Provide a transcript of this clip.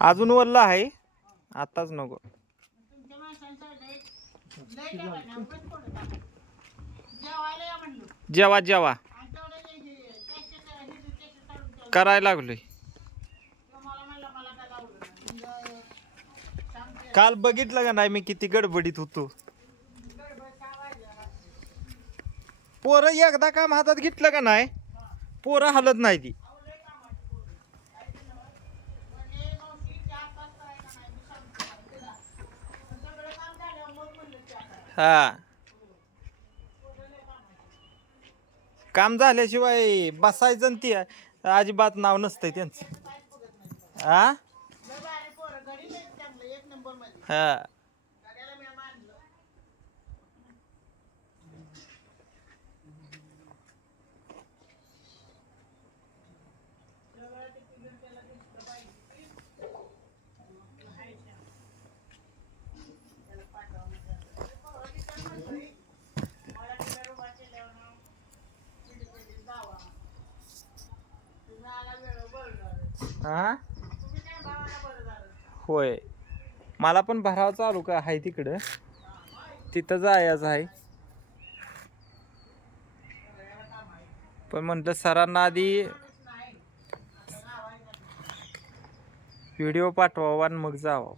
अजून वल्ला आहे, आताच नको. जेवा जेवा करायला लागलोय. काल बघितलं का नाही मी किती गडबडीत होतो. पोरं एकदा काम हातात घेतलं का नाही, पोरं हलत नाही ती. हा, काम झाल्याशिवाय बसायचं ती अजिबात नाव नसतंय त्यांचं. हा हा, हा, होय. मला पण भराव चालू का आहे तिकडं, तिथं जायचं आहे. पण म्हणलं सरांना आधी व्हिडिओ पाठवावा आणि मग जावं.